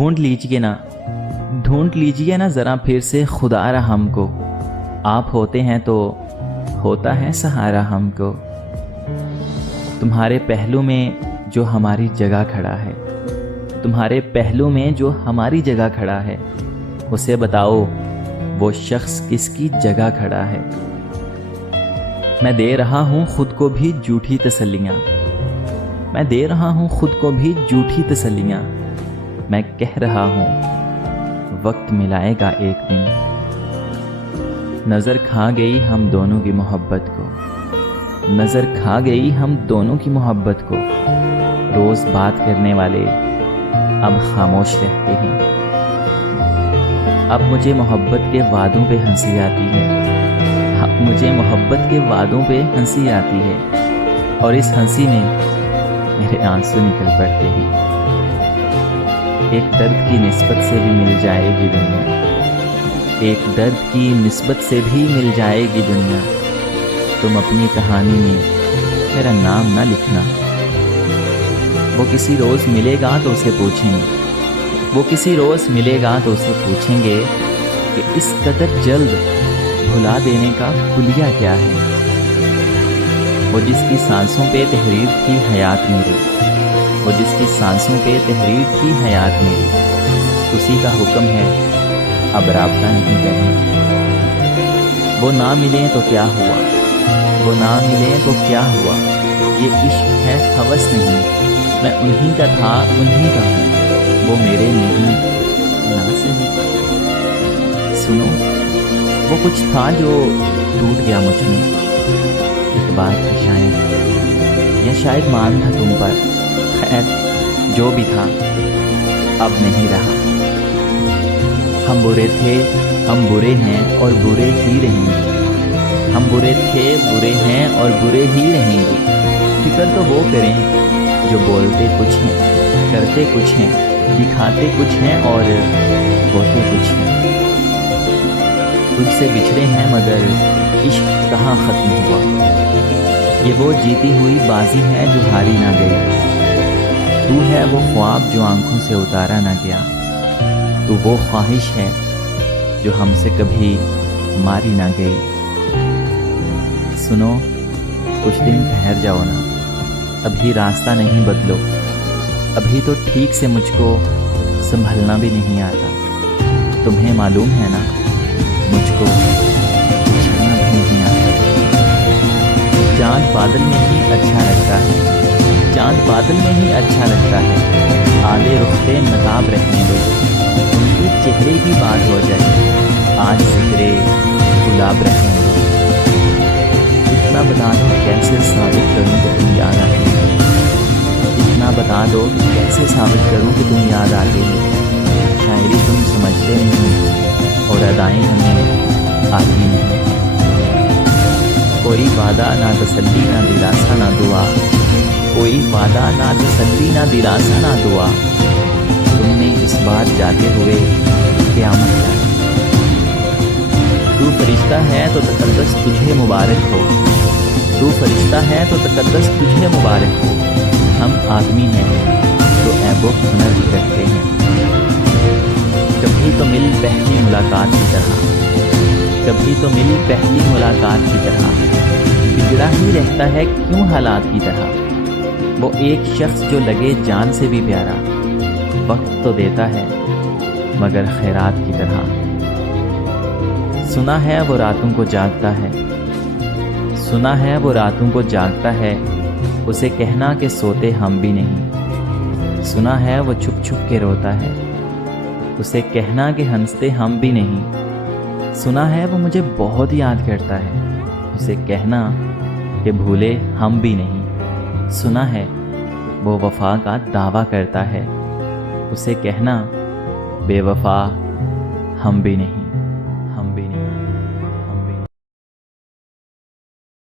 ढूंढ लीजिए ना ज़रा फिर से खुदारा हमको। आप होते हैं तो होता है सहारा हमको। तुम्हारे पहलू में जो हमारी जगह खड़ा है, तुम्हारे पहलू में जो हमारी जगह खड़ा है, उसे बताओ वो शख्स किसकी जगह खड़ा है। मैं दे रहा हूँ खुद को भी झूठी तसल्लियाँ, मैं दे रहा हूँ खुद को भी झूठी तसल्लियाँ। मैं कह रहा हूँ वक्त मिलाएगा एक दिन। नज़र खा गई हम दोनों की मोहब्बत को, नज़र खा गई हम दोनों की मोहब्बत को। रोज़ बात करने वाले अब खामोश रहते हैं। अब मुझे मोहब्बत के वादों पे हंसी आती है, अब मुझे मोहब्बत के वादों पे हंसी आती है, और इस हंसी में मेरे आंसू निकल पड़ते हैं। एक दर्द की निस्बत से भी मिल जाएगी दुनिया, एक दर्द की निस्बत से भी मिल जाएगी दुनिया। तुम अपनी कहानी में मेरा नाम ना लिखना। वो किसी रोज़ मिलेगा तो उसे पूछेंगे, वो किसी रोज़ मिलेगा तो उसे पूछेंगे कि इस कदर जल्द भुला देने का खुलिया क्या है। वो जिसकी सांसों पे तहरीर थी हयात मेरी, वो जिसकी सांसों पे तहरीर थी हयात मेरी, उसी का हुक्म है अब राब्ता नहीं करना। वो ना मिले तो क्या हुआ, वो ना मिले तो क्या हुआ, ये इश्क है हवस नहीं। मैं उन्हीं का था उन्हीं का हूँ, वो मेरे नहीं ना सही। सुनो, वो कुछ था जो टूट गया मुझ में, एक बात था शायद, या शायद मान था तुम पर। खैर जो भी था अब नहीं रहा। हम बुरे थे, हम बुरे हैं और बुरे ही रहेंगे। हम बुरे थे, बुरे हैं और बुरे ही रहेंगे। फिक्र तो वो करें जो बोलते कुछ हैं, करते कुछ हैं, दिखाते कुछ हैं और होते कुछ हैं। तुझसे बिछड़े हैं मगर इश्क कहाँ ख़त्म हुआ। ये वो जीती हुई बाजी है जो हारी ना गई। तू है वो ख्वाब जो आंखों से उतारा ना गया। तू वो ख्वाहिश है जो हमसे कभी मारी ना गई। सुनो, कुछ दिन ठहर जाओ ना, अभी रास्ता नहीं बदलो। अभी तो ठीक से मुझको संभलना भी नहीं आता। तुम्हें मालूम है ना, मुझको चढ़ना भी नहीं आता। चाँद बादल में ही अच्छा लगता है, चाँद बादल में ही अच्छा लगता है। आले रुख पे नकाब रहने दो, उनके चेहरे की बात हो जाए। आज जिक्रे गुलाब रहने दो। इतना बता दो कैसे साबित करूं कि तुम याद आती हो। इतना बता दो कैसे साबित करूं कि तुम याद आती हो। शायरी तुम समझते नहीं और अदाएं हमें आती नहीं। कोई वादा ना तसल्ली ना दिलासा ना दुआ, कोई वादा ना तसल्ली ना दिलासा ना दुआ। तुमने इस बार जाते हुए क़यामत लाई। तू फरिश्ता है तो तकद्दस तुझे मुबारक हो, तू फरिश्ता है तो तकद्दस तुझे मुबारक हो। हम आदमी हैं तो ऐबो हुनर भी करते हैं। कभी तो मिल पहली मुलाकात की तरह, कभी तो मिल पहली मुलाकात की तरह। बिगड़ा ही रहता है क्यों हालात की तरह। वो एक शख्स जो लगे जान से भी प्यारा, वक्त तो देता है मगर खैरात की तरह। सुना है वो रातों को जागता है, सुना है वो रातों को जागता है। उसे कहना कि सोते हम भी नहीं। सुना है वो छुप छुप के रोता है, उसे कहना कि हंसते हम भी नहीं। सुना है वो मुझे बहुत याद करता है, उसे कहना कि भूले हम भी नहीं। सुना है वो वफा का दावा करता है, उसे कहना बेवफा हम भी नहीं।